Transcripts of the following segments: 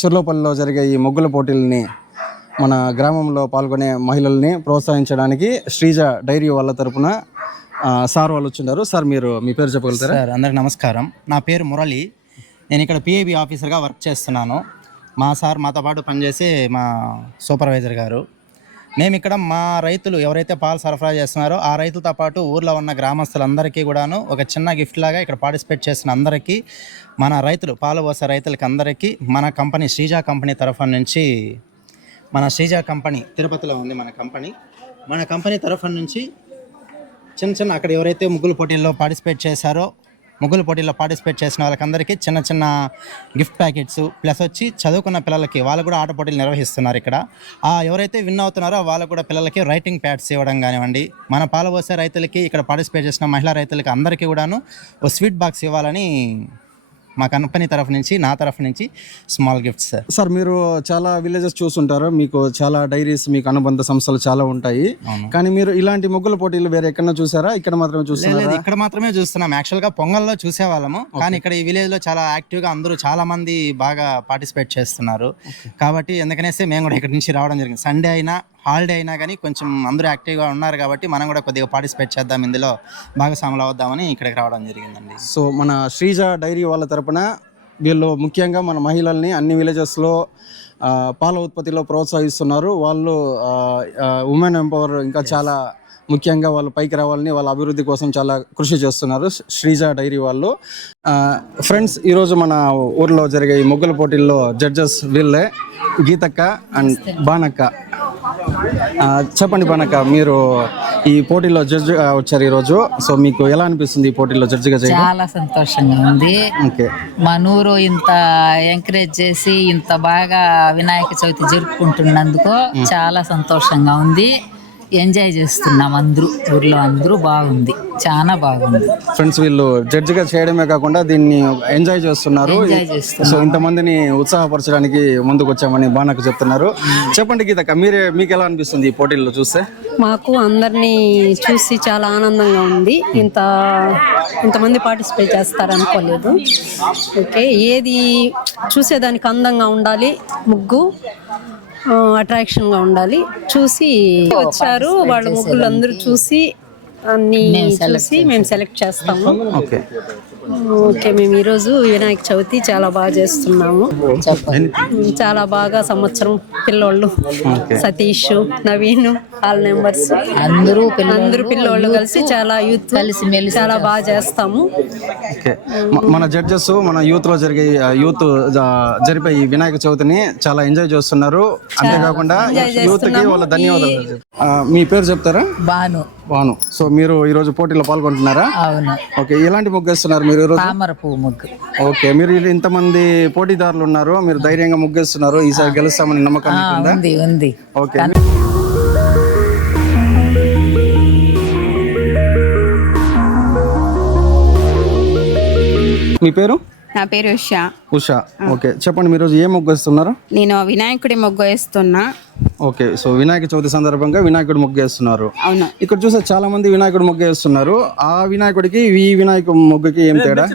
చిర్లోపల్లిలో జరిగే ఈ ముగ్గుల పోటీలని మన గ్రామంలో పాల్గొనే మహిళల్ని ప్రోత్సహించడానికి శ్రీజ డైరీ వాళ్ళ తరపున సార్ వాళ్ళు వచ్చిండారు. సార్ మీరు మీ పేరు చెప్పగలుగుతారా? సార్ అందరికి నమస్కారం. నా పేరు మురళి. నేను ఇక్కడ పిఏబి ఆఫీసర్గా వర్క్ చేస్తున్నాను. మా సార్ మాతో పాటు పనిచేసే మా సూపర్వైజర్ గారు. మేము ఇక్కడ మా రైతులు ఎవరైతే పాలు సరఫరా చేస్తున్నారో ఆ రైతులతో పాటు ఊర్లో ఉన్న గ్రామస్తులందరికీ కూడాను ఒక చిన్న గిఫ్ట్ లాగా ఇక్కడ పార్టిసిపేట్ చేసిన అందరికీ మన రైతులు పాలు పోసే రైతులకి అందరికీ మన కంపెనీ శ్రీజా కంపెనీ తరఫు నుంచి మన శ్రీజా కంపెనీ తిరుపతిలో ఉంది మన కంపెనీ. మన కంపెనీ తరఫు నుంచి చిన్న చిన్న అక్కడ ఎవరైతే ముగ్గులు పోటీల్లో పార్టిసిపేట్ చేశారో ముగ్గులు పోటీల్లో పార్టిసిపేట్ చేసిన వాళ్ళకందరికీ చిన్న చిన్న గిఫ్ట్ ప్యాకెట్స్ ప్లస్ వచ్చి చదువుకున్న పిల్లలకి వాళ్ళు కూడా ఆట పోటీలు నిర్వహిస్తున్నారు ఇక్కడ. ఎవరైతే విన్ అవుతున్నారో వాళ్ళు కూడా పిల్లలకి రైటింగ్ ప్యాడ్స్ ఇవ్వడం కానివ్వండి మన పాలపోసే రైతులకి ఇక్కడ పార్టిసిపేట్ చేసిన మహిళా రైతులకి అందరికీ కూడాను ఓ స్వీట్ బాక్స్ ఇవ్వాలని మా కంపెనీ తరఫు నుంచి నా తరఫు నుంచి స్మాల్ గిఫ్ట్స్ సార్ సార్ మీరు చాలా విలేజెస్ చూస్తుంటారు మీకు చాలా డైరీస్ మీకు అనుబంధ సంస్థలు చాలా ఉంటాయి. కానీ మీరు ఇలాంటి ముగ్గుల పోటీలు వేరే ఎక్కడన్నా చూసారా? ఇక్కడ మాత్రమే చూస్తున్నారా? ఇక్కడ మాత్రమే చూస్తున్నాం. యాక్చువల్గా పొంగల్లో చూసేవాళ్ళము. కానీ ఇక్కడ ఈ విలేజ్లో చాలా యాక్టివ్గా అందరూ చాలా మంది బాగా పార్టిసిపేట్ చేస్తున్నారు. కాబట్టి ఎందుకనేసి మేము కూడా ఇక్కడ నుంచి రావడం జరిగింది. సండే అయినా హాలిడే అయినా కానీ కొంచెం అందరూ యాక్టివ్గా ఉన్నారు కాబట్టి మనం కూడా కొద్దిగా పార్టిసిపేట్ చేద్దాం. ఇందులో భాగస్వాములు అవుద్దామని ఇక్కడికి రావడం జరిగిందండి. సో మన శ్రీజ డైరీ వాళ్ళ తరపున వీళ్ళు ముఖ్యంగా మన మహిళల్ని అన్ని విలేజెస్లో పాల ఉత్పత్తిలో ప్రోత్సహిస్తున్నారు. వాళ్ళు ఉమెన్ ఎంపవర్ ఇంకా చాలా ముఖ్యంగా వాళ్ళు పైకి రావాలని వాళ్ళ అభివృద్ధి కోసం చాలా కృషి చేస్తున్నారు శ్రీజ డైరీ వాళ్ళు. ఫ్రెండ్స్ ఈరోజు మన ఊర్లో జరిగే ఈ ముగ్గుల పోటీల్లో జడ్జెస్ వీళ్ళే గీతక్క అండ్ బానక్క చెప్పండి బానక్క మీరు ఈ పోటీలో జడ్జ్ వచ్చారు ఈరోజు సో మీకు ఎలా అనిపిస్తుంది ఈ పోటీలో జడ్జిగా చేయడం? చాలా సంతోషంగా ఉంది. ఓకే. మా నూరు ఇంత ఎంకరేజ్ చేసి ఇంత బాగా వినాయక చవితి జరుపుకుంటున్నందుకు చాలా సంతోషంగా ఉంది. ఎంజాయ్ చేస్తున్నాం అందరూ ఊర్లో అందరూ బాగుంది. చాలా బాగుంది. ఫ్రెండ్స్ వీళ్ళు జడ్జిగా చేయడమే కాకుండా దీన్ని ఎంజాయ్ చేస్తున్నారు. సో ఇంతమందిని ఉత్సాహపరచడానికి ముందుకు వచ్చామని బానక్క చెప్తున్నారు చెప్పండి గీతక్క మీరే మీకు ఎలా అనిపిస్తుంది ఈ పోటీల్లో చూస్తే? మాకు అందరినీ చూసి చాలా ఆనందంగా ఉంది. ఇంత ఇంతమంది పార్టిసిపేట్ చేస్తారు అనుకోలేదు ఓకే ఏది చూసేదానికి అందంగా ఉండాలి ముగ్గు అట్రాక్షన్గా ఉండాలి చూసి వచ్చారు వాళ్ళ ముగ్గులు అందరూ చూసి అన్ని చూసి మేము సెలెక్ట్ చేస్తాము. ఓకే. ఓకే మేము ఈరోజు వినాయక చవితి చాలా బాగా చేస్తున్నాము. చాలా బాగా సంవత్సరం పిల్లోళ్ళు సతీష్ నవీన్ ఆల్ నెంబర్స్ అందరూ అందరూ పిల్లోళ్ళు కలిసి చాలా యూత్ కలిసి మెలిసి చాలా బాగా చేస్తాము. మన జడ్జెస్ మన యూత్లో జరిగే యూత్ జరిపే ఈ వినాయక చవితిని చాలా ఎంజాయ్ చేస్తున్నారు. అంతేకాకుండా యూత్కి వాళ్ళ ధన్యవాదాలు. ఆ, మీ పేరు చెప్తారా? బాను బాను సో మీరు ఈ రోజు పోటీలో పాల్గొంటున్నారా? అవును. ఓకే ఎలాంటి ముగ్గు వేస్తున్నారు మీరు? ఈరోజు? తామర పువ్వు ముగ్గు. ఓకే మీరు ఇది ఇంతమంది పోటీదారులు ఉన్నారు మీరు ధైర్యంగా ముగ్గేస్తున్నారు ఈసారి గెలుస్తామని నమ్మకం ఆ? ఉంది ఉంది. ఓకే. మీ పేరు? నా పేరు ఉషా. ఉషా. ఓకే. చెప్పండి మీరు ఏ ముగ్గు వేస్తున్నారు? నేను వినాయకుడి మొగ్గు వేస్తున్నా. ఓకే. సో వినాయక చవితి సందర్భంగా వినాయకుడు ముగ్గు వేస్తున్నారు. అవును. ఇక్కడ చూస్తే చాలా మంది వినాయకుడు ముగ్గు వేస్తున్నారు. ఆ వినాయకుడికి ఈ వినాయక ముగ్గుకి ఏం తేడా?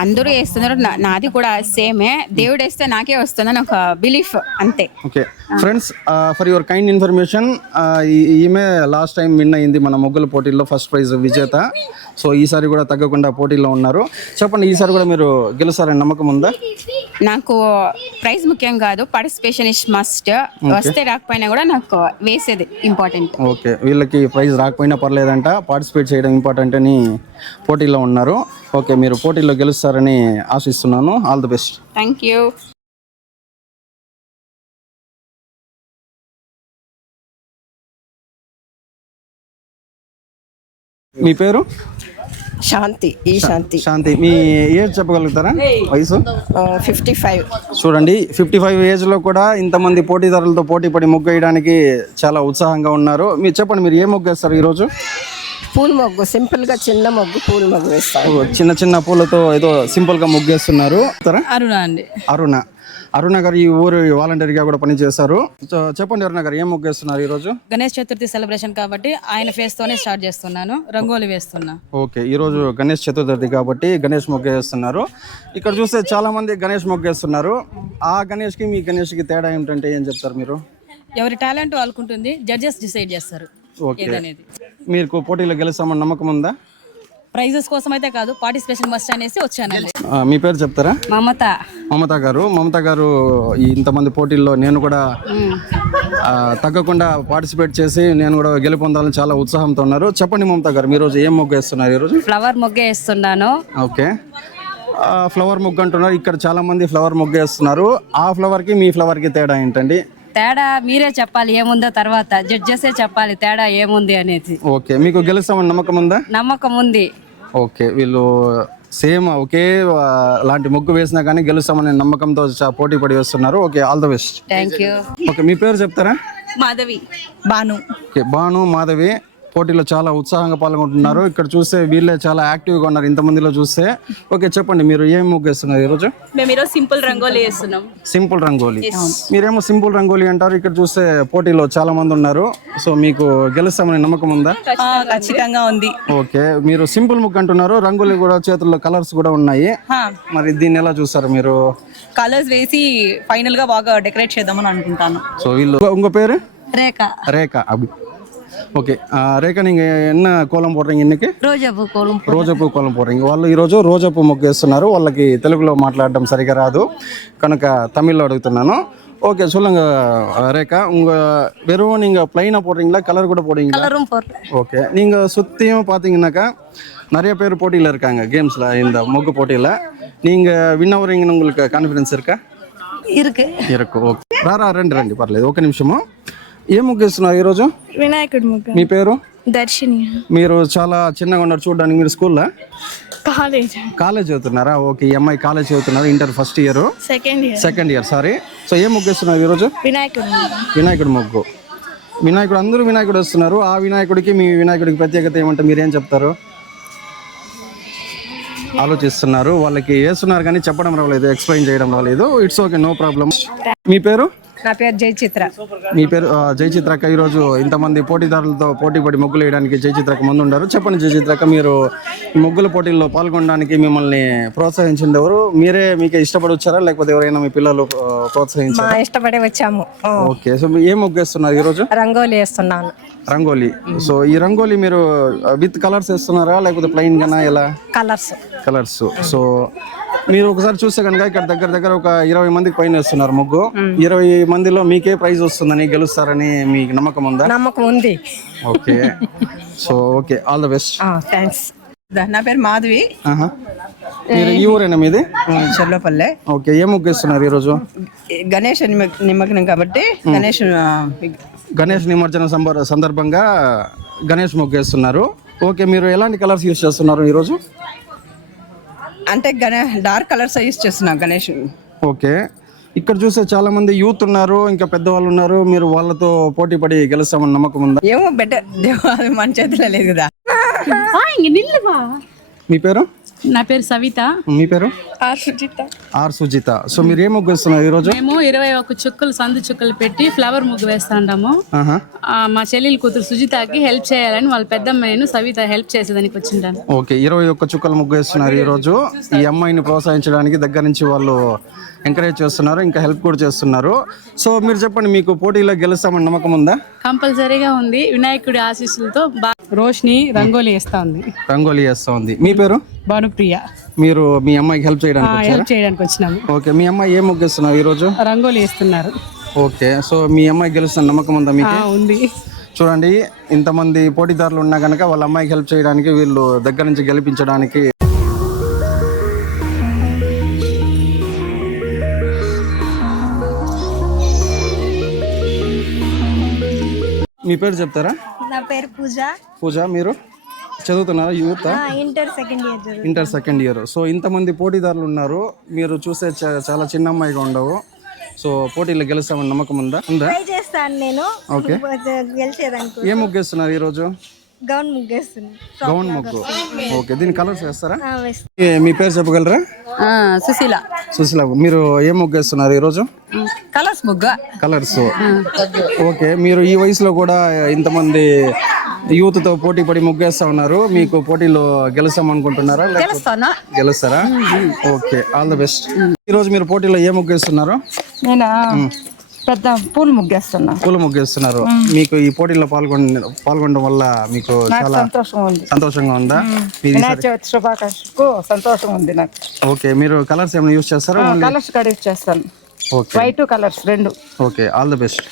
అందరూ వేస్తున్నారు. నాది కూడా సేమే. దేవుడు వేస్తే నాకే వస్తుందని ఒక బిలీఫ్ అంతే. Okay. Friends for your kind information ఈమె లాస్ట్ టైం విన్ అయింది మన ముగ్గుల పోటీల్లో ఫస్ట్ ప్రైజ్ విజేత. సో ఈసారి కూడా తగ్గకుండా పోటీలో ఉన్నారు. చెప్పండి ఈసారి కూడా మీరు గెలుస్తారని నమ్మకం ఉందా? నాకు ప్రైజ్ ముఖ్యం కాదు పార్టిసిపేషన్ ఇస్ మస్ట్ వస్తే రాకపోయినా కూడా నాకు వేసేది ఇంపార్టెంట్ ఓకే. వీళ్ళకి ప్రైజ్ రాకపోయినా పర్లేదంట పార్టిసిపేట్ చేయడం ఇంపార్టెంట్ అని పోటీలో ఉన్నారు. ఓకే మీరు పోటీలో గెలుస్తారని ఆశిస్తున్నాను. All the best thank you మీ పేరు? శాంతి ఈ శాంతి. శాంతి. మీ ఏజ్ చెప్పగలుగుతారా? వయసు? ఫిఫ్టీ ఫైవ్ చూడండి ఫిఫ్టీ ఫైవ్ ఏజ్లో కూడా ఇంతమంది పోటీదారులతో పోటీ పడి ముగ్గు వేయడానికి చాలా ఉత్సాహంగా ఉన్నారు. మీరు చెప్పండి మీరు ఏ ముగ్గు వేస్తారు ఈరోజు? పూల మొగ్గు సింపుల్గా చిన్న మొగ్గు పూల మొగ్గు వేస్తాను ఓ, చిన్న చిన్న పూలతో ఏదో సింపుల్గా ముగ్గేస్తున్నారు? అరుణ అండి. అరుణ. అరుణ గారు ఈ ఊరు వాలంటీర్గా కూడా పనిచేశారు. సో చెప్పండి అరుణ గారు ఏం ముగ్గేస్తున్నారు ఈ రోజు గణేష్ చతుర్థి సెలబ్రేషన్ కాబట్టి ఆయన ఫేస్ తోనే స్టార్ట్ చేస్తున్నాను. రంగోలి వేస్తున్నా. ఓకే ఈ రోజు గణేష్ చతుర్థి కాబట్టి గణేష్ మొగ్గ వేస్తున్నారు ఇక్కడ చూస్తే చాలా మంది గణేష్ మొగ్గ వేస్తున్నారు ఆ గణేష్కి మీ గణేష్కి తేడా ఏమిటంటే ఏం చెప్తారు మీరు? ఎవరి టాలెంట్ వాళ్ళకుంటుంది జడ్జెస్ డిసైడ్ చేస్తారు ఓకే. ఏదనేది. మీకు పోటీలో గెలుస్తామని నమ్మకం ఉందా? ప్రైజెస్ కోసం అయితే కాదు పార్టిసిపేషన్ మస్ట్ అనేసి వచ్చానండి. ఆ, మీ పేరు చెప్తారా? మమత. మమత గారు మమత గారు ఈ ఇంతమంది పోటీల్లో నేను కూడా ఆ, తగ్గకుండా పార్టిసిపేట్ చేసి నేను కూడా గెలుపొందాలని చాలా ఉత్సాహంతో ఉన్నారు. చెప్పండి మమత గారు మీరు రోజు ఏం మొగ్గు వేస్తున్నారు ఈరోజు ఫ్లవర్ మొగ్గే వేస్తున్నాను. ఓకే. ఆ, ఫ్లవర్ మొగ్గు అంటున్నారు. ఇక్కడ చాలా మంది ఫ్లవర్ మొగ్గు వేస్తున్నారు. ఆ ఫ్లవర్కి మీ ఫ్లవర్కి తేడా ఏంటండి? తేడా మీరే చెప్పాలి ఏముందో తర్వాత. జడ్జెసే చెప్పాలి తేడా ఏముంది అనేది. ఓకే మీకు గెలుస్తామని నమ్మకం ఉందా? నమ్మకం ఉంది. ఓకే వీళ్ళు సేమ్ ఒకే ఆ, లాంటి ముగ్గు వేసినా కానీ గెలుస్తామనే నమ్మకంతో పోటీ పడి వేస్తున్నారు. Okay all the best. Thank you okay మీ పేరు చెప్తారా? మాధవి. బాను. ఓకే భాను మాధవి. పోటీలో చాలా ఉత్సాహంగా పాల్గొంటున్నారు. ఇక్కడ చూస్తే వీళ్ళే చాలా యాక్టివ్గా ఉన్నారు. ఇంత మందిలో చూస్తే. ఓకే చెప్పండి మీరు ఏం ముగ్గు వేస్తున్నారు ఈ ఈరోజు సింపుల్ రంగోలీ వేస్తున్నాం సింపుల్ రంగోలీ. మీరేమో సింపుల్ రంగోలీ అంటారు. ఇక్కడ చూస్తే పోటీలో చాలా మంది ఉన్నారు. సో మీకు గెలుస్తామని నమ్మకం ఉందా? ఖచ్చితంగా ఉంది. ఓకే మీరు సింపుల్ ముగ్గు అంటున్నారు. రంగోలీ కూడా చేతుల్లో కలర్స్ కూడా ఉన్నాయి. మరి దీన్ని ఎలా చూస్తారు మీరు? కలర్స్ వేసి ఫైనల్గా బాగా డెకరేట్ చేద్దామని అనుకుంటాను. సో వీళ్ళు ఇంకో పేరు? రేఖ. రేఖ. అభి ஓகே ரேகா நீங்கள் என்ன கோலம் போடுறீங்க ఇన్నికి రోజాపు కోలం రోజాపు కోలం పోడ్రింగ్ వాళ్ళు ఈరోజు రోజాపు మొగ్గు వేస్తున్నారు వాళ్ళకి తెలుగులో మాట్లాడడం సరిగా రాదు కనుక తమిళ్లో అడుగుతున్నాను ஓகே சொல்லுங்க ரேகா உங்க வெறும் நீங்க பிளைனா போடுறீங்களா கலர் கூட போடுவீங்களா? கலரும் போடுறேன். ஓகே நீங்க சுத்தியும் பாத்தீங்கன்னாக்கா நிறைய பேர் போட்டியில் இருக்காங்க கேம்ஸ்ல இந்த மொக்கு போட்டியில். நீங்க வின் ஆகுறீங்கன்னு உங்களுக்கு கான்ஃபிடென்ஸ் இருக்கா? இருக்கு. இருக்கு ஓகே. வேற ரெண்டு ரெண்டு பரவாயில்ல ஓகே நிமிஷமா? ఏం ముగ్గేస్తున్నారు ఈరోజు? వినాయకుడి ముగ్గు. మీ పేరు? దర్శిని. మీరు చాలా చిన్నగా ఉన్నారు చూడడానికి మీరు స్కూల్లో? కాలేజ్. కాలేజ్ చదువుతున్నారా? ఓకే ఈ అమ్మాయి కాలేజ్ చదువుతున్నారు inter first year. Second year. Second year sorry so ఏం ముగ్గేస్తున్నారు ఈరోజు? వినాయకుడి ముగ్గు. వినాయకుడు ముగ్గు. వినాయకుడు అందరూ వినాయకుడు వస్తున్నారు. ఆ వినాయకుడికి మీ వినాయకుడికి ప్రత్యేకత ఏమంటే మీరేం చెప్తారు? ఆలోచిస్తున్నారు. వాళ్ళకి వేస్తున్నారు కానీ చెప్పడం రావలేదు ఎక్స్ప్లెయిన్ చేయడం రాలేదు. ఇట్స్ ఓకే నో ప్రాబ్లం మీ పేరు? నా పేరు జై చిత్ర మీ పేరు జై చిత్రక్క ఈరోజు ఇంతమంది పోటీదారులతో పోటీ పడి ముగ్గులు వేయడానికి జై చిత్రక్క ముందు ఉన్నారు చెప్పండి జై చిత్రక్క మీరు ముగ్గుల పోటీల్లో పాల్గొనడానికి మిమ్మల్ని ప్రోత్సహించింది ఎవరు మీరే మీకే ఇష్టపడి వచ్చారా? లేకపోతే ఎవరైనా మీ పిల్లలు ప్రోత్సహించారా? ఇష్టపడి వచ్చాము. ఓకే సో ఏం ముగ్గు వేస్తున్నారు ఈరోజు? రంగోలి వేస్తున్నాను. రంగోలీ. సో ఈ రంగోలీ మీరు విత్ కలర్స్ వేస్తున్నారా? లేకపోతే ప్లెయిన్ గానా ఎలా? కలర్స్. కలర్స్. సో మీరు ఒకసారి చూస్తే కనుక ఇక్కడ దగ్గర దగ్గర ఒక ఇరవై మందికి పైన వేస్తున్నారు ముగ్గు. ఇరవై మందిలో మీకే ప్రైజ్ వస్తుందని గెలుస్తారని మీకు నమ్మకం ఉందా? నమ్మకం ఉంది. Okay. So okay. All the best thanks నా పేరు మాధవి. ఈ ఊరేనా మీది? చెర్లోపల్లె. ఓకే. ఏం ముగ్గు వేస్తున్నారు ఈరోజు? గణేష్ నిమ- నిమగ్నం కాబట్టి గణేష్ గణేష్ నిమజ్జనం సందర్భంగా గణేష్ ముగ్గు వేస్తున్నారు. ఓకే. మీరు ఎలాంటి కలర్స్ యూస్ చేస్తున్నారు ఈరోజు? అంటే గణే డార్క్ కలర్స్ యూస్ చేస్తున్నాం గణేష్? ఓకే. ఇక్కడ చూస్తే చాలా మంది యూత్ ఉన్నారు ఇంకా పెద్దవాళ్ళు ఉన్నారు మీరు వాళ్ళతో పోటీ పడి గెలుస్తామని నమ్మకం ఉందా? ఏమో బెటర్. అది మన చేతిలో లేదు కదా. మీ పేరు? నా పేరు సవిత. మీ పేరు? R Sujitha. R Sujitha. So మీరు ఏం ముగ్గు వేస్తున్నారు ఈరోజు? మేము ఇరవై ఒక్క చుక్కలు సందు చుక్కలు పెట్టి ఫ్లవర్ ముగ్గు. ఆ, మా చెల్లెలు కూతురు సుజితకి హెల్ప్ చేయాలని వాళ్ళ పెద్దమ్మ నేను సవిత హెల్ప్ చేసేదానికి వచ్చింటాను ఓకే ఇరవై ఒక్క చుక్కల ముగ్గు వేస్తున్నారు ఈరోజు. ఈ అమ్మాయిని ప్రోత్సహించడానికి దగ్గర నుంచి వాళ్ళు ఎంకరేజ్ చేస్తున్నారు ఇంకా హెల్ప్ కూడా చేస్తున్నారు. సో మీరు చెప్పండి మీకు పోటీలో గెలుస్తామని నమ్మకం ఉందా? కంపల్సరీగా ఉంది. వినాయకుడి ఆశీస్సులతో బా రోషిని రంగోలి వేస్తా ఉంది రంగోలీ వేస్తా ఉంది మీ పేరు? భానుప్రియ. మీరు మీ అమ్మాయికి హెల్ప్ చేయడానికి హెల్ప్ చేయడానికి వచ్చినాము. ఓకే మీ అమ్మాయి ఏం ముగ్గు వేస్తున్నారు ఈరోజు? రంగోలి వేస్తున్నారు. ఓకే సో మీ అమ్మాయి గెలుస్తున్న నమ్మకం ఉందా మీకు? ఉంది. చూడండి ఇంతమంది పోటీదారులు ఉన్నా కనుక వాళ్ళ అమ్మాయికి హెల్ప్ చేయడానికి వీళ్ళు దగ్గర నుంచి గెలిపించడానికి మీ పేరు చెప్తారా? నా పేరు పూజ. పూజ మీరు? చదువుతున్నారా? Youth inter second year inter second year. So ఇంతమంది పోటీదారులు ఉన్నారు. మీరు చూస్తే చ- చాలా చిన్న అమ్మాయిగా ఉండవు. సో పోటీలో గెలుస్తామని నమ్మకం ఉందా? ఉందా? చేస్తాను నేను. ఓకే. గెలిచేదానికి ఏం ముగ్గేస్తున్నారు ఈరోజు? గౌన్ ముగ్గేస్తున్నాను గౌన్ ముగ్గు. ఓకే. దీని కలర్స్ వేస్తారా? మీ పేరు చెప్పగలరా? సుశీల. సుశీల మీరు ఏం ముగ్గేస్తున్నారు ఈరోజు? కలర్స్ ముగ్గు. కలర్స్. ఓకే మీరు ఈ వయసులో కూడా ఇంతమంది యూత్తో పోటీ పడి ముగ్గేస్తా ఉన్నారు. మీకు పోటీలో గెలుస్తాం అనుకుంటున్నారా? గెలుస్తారా? Okay all the best. ఈరోజు మీరు పోటీలో ఏ ముగ్గేస్తున్నారు నేను? పెద్ద పూలు ముగ్గేస్తున్నా. పూల ముగ్గేస్తున్నారు. మీకు ఈ పోటీలో పాల్గొన పాల్గొనడం వల్ల మీకు చాలా సంతోషం ఉంది. సంతోషంగా ఉందా? శుభాకాంక్షకు సంతోషం ఉంది నాకు. ఓకే మీరు కలర్స్ ఏమైనా యూస్ చేస్తారా కలర్స్ కడిగి చేస్తాను. ఓకే. వైట్ కలర్స్ రెండు. Okay all the best.